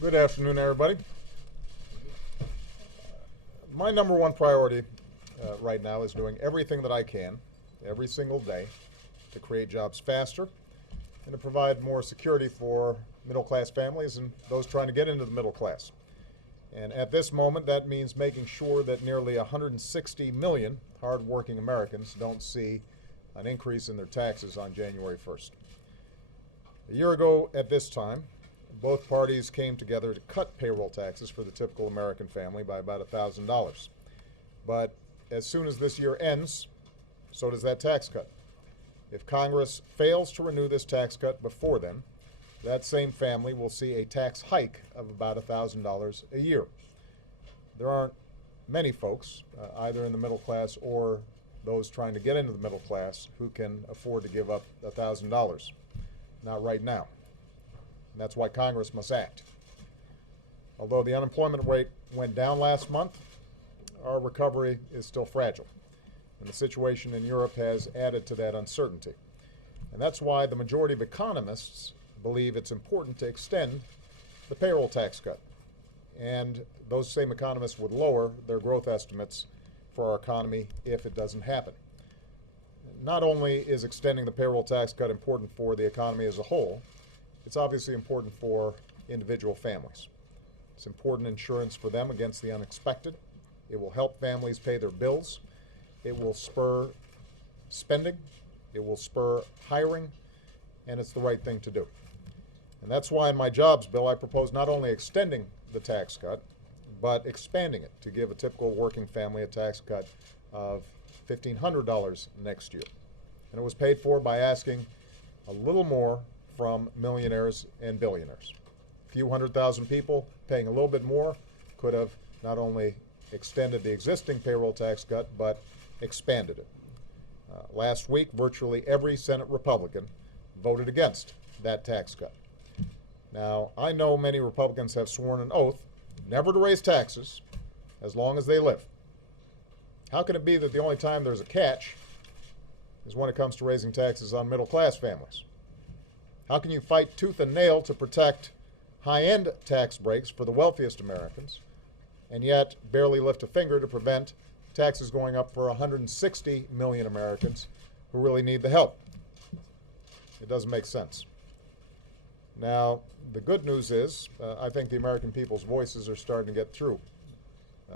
Good afternoon, everybody. My number one priority right now is doing everything that I can every single day to create jobs faster and to provide more security for middle-class families and those trying to get into the middle class. And at this moment, that means making sure that nearly 160 million hardworking Americans don't see an increase in their taxes on January 1st. A year ago at this time, both parties came together to cut payroll taxes for the typical American family by about $1,000. But as soon as this year ends, so does that tax cut. If Congress fails to renew this tax cut before then, that same family will see a tax hike of about $1,000 a year. There aren't many folks, either in the middle class or those trying to get into the middle class, who can afford to give up $1,000. Not right now. And that's why Congress must act. Although the unemployment rate went down last month, our recovery is still fragile. And the situation in Europe has added to that uncertainty. And that's why the majority of economists believe it's important to extend the payroll tax cut. And those same economists would lower their growth estimates for our economy if it doesn't happen. Not only is extending the payroll tax cut important for the economy as a whole, it's obviously important for individual families. It's important insurance for them against the unexpected. It will help families pay their bills. It will spur spending. It will spur hiring. And it's the right thing to do. And that's why in my jobs bill I propose not only extending the tax cut, but expanding it to give a typical working family a tax cut of $1,500 next year. And it was paid for by asking a little more from millionaires and billionaires. A few 100,000 people paying a little bit more could have not only extended the existing payroll tax cut, but expanded it. Last week, virtually every Senate Republican voted against that tax cut. Now, I know many Republicans have sworn an oath never to raise taxes as long as they live. How can it be that the only time there's a catch is when it comes to raising taxes on middle-class families? How can you fight tooth and nail to protect high-end tax breaks for the wealthiest Americans and yet barely lift a finger to prevent taxes going up for 160 million Americans who really need the help? It doesn't make sense. Now, the good news is I think the American people's voices are starting to get through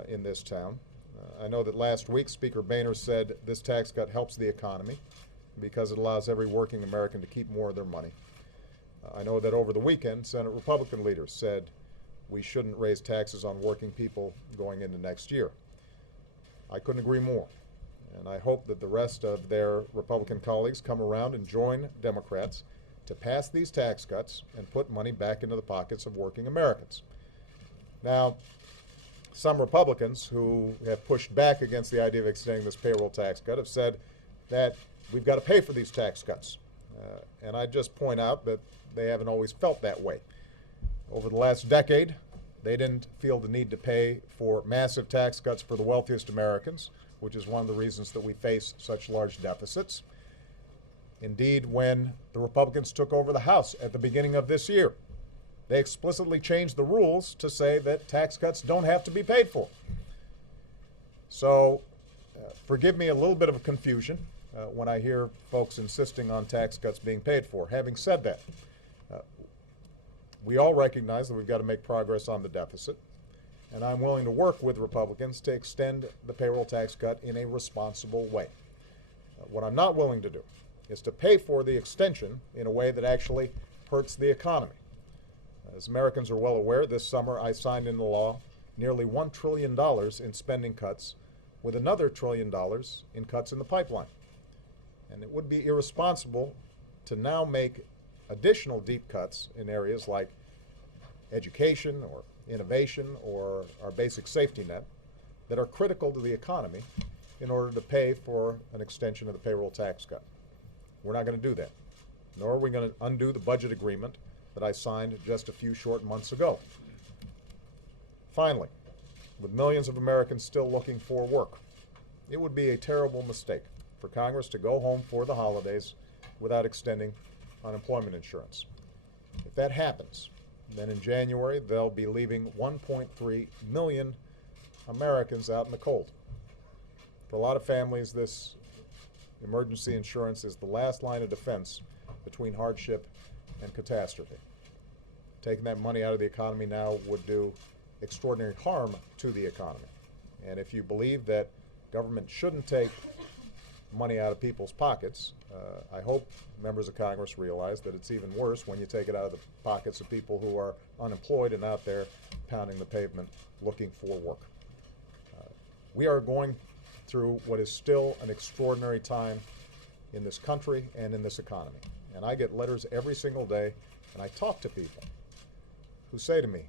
in this town. I know that last week Speaker Boehner said this tax cut helps the economy because it allows every working American to keep more of their money. I know that over the weekend, Senate Republican leaders said we shouldn't raise taxes on working people going into next year. I couldn't agree more. And I hope that the rest of their Republican colleagues come around and join Democrats to pass these tax cuts and put money back into the pockets of working Americans. Now, some Republicans who have pushed back against the idea of extending this payroll tax cut have said that we've got to pay for these tax cuts. And I just point out that they haven't always felt that way. Over the last decade, they didn't feel the need to pay for massive tax cuts for the wealthiest Americans, which is one of the reasons that we face such large deficits. Indeed, when the Republicans took over the House at the beginning of this year, they explicitly changed the rules to say that tax cuts don't have to be paid for. So forgive me a little bit of a confusion when I hear folks insisting on tax cuts being paid for. Having said that, we all recognize that we've got to make progress on the deficit, and I'm willing to work with Republicans to extend the payroll tax cut in a responsible way. What I'm not willing to do is to pay for the extension in a way that actually hurts the economy. As Americans are well aware, this summer I signed into law nearly $1 trillion in spending cuts with another $1 trillion in cuts in the pipeline. And it would be irresponsible to now make additional deep cuts in areas like education or innovation or our basic safety net that are critical to the economy in order to pay for an extension of the payroll tax cut. We're not going to do that, nor are we going to undo the budget agreement that I signed just a few short months ago. Finally, with millions of Americans still looking for work, it would be a terrible mistake for Congress to go home for the holidays without extending unemployment insurance. If that happens, then in January, they'll be leaving 1.3 million Americans out in the cold. For a lot of families, this emergency insurance is the last line of defense between hardship and catastrophe. Taking that money out of the economy now would do extraordinary harm to the economy. And if you believe that government shouldn't take money out of people's pockets, I hope members of Congress realize that it's even worse when you take it out of the pockets of people who are unemployed and out there pounding the pavement looking for work. We are going through what is still an extraordinary time in this country and in this economy. And I get letters every single day, and I talk to people who say to me,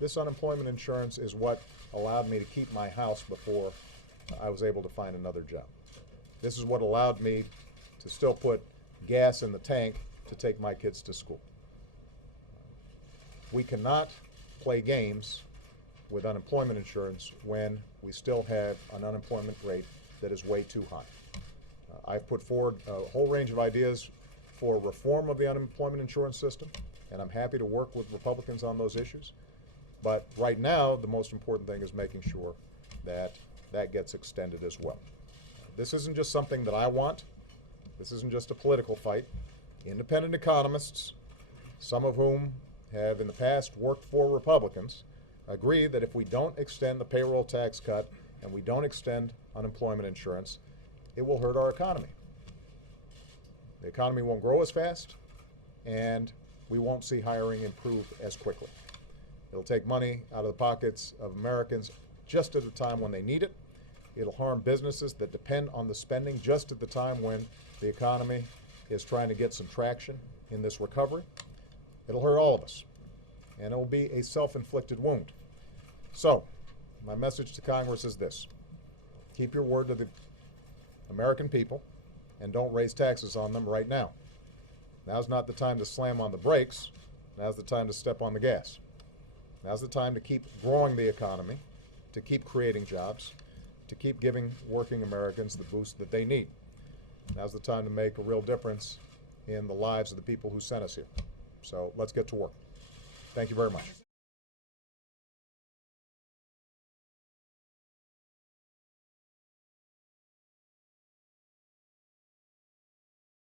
this unemployment insurance is what allowed me to keep my house before I was able to find another job. This is what allowed me to still put gas in the tank to take my kids to school. We cannot play games with unemployment insurance when we still have an unemployment rate that is way too high. I've put forward a whole range of ideas for reform of the unemployment insurance system, and I'm happy to work with Republicans on those issues. But right now, the most important thing is making sure that that gets extended as well. This isn't just something that I want. This isn't just a political fight. Independent economists, some of whom have in the past worked for Republicans, agree that if we don't extend the payroll tax cut and we don't extend unemployment insurance, it will hurt our economy. The economy won't grow as fast, and we won't see hiring improve as quickly. It'll take money out of the pockets of Americans just at the time when they need it. It'll harm businesses that depend on the spending just at the time when the economy is trying to get some traction in this recovery. It'll hurt all of us, and it will be a self-inflicted wound. So, my message to Congress is this. Keep your word to the American people and don't raise taxes on them right now. Now's not the time to slam on the brakes. Now's the time to step on the gas. Now's the time to keep growing the economy, to keep creating jobs, to keep giving working Americans the boost that they need. Now's the time to make a real difference in the lives of the people who sent us here. So let's get to work. Thank you very much.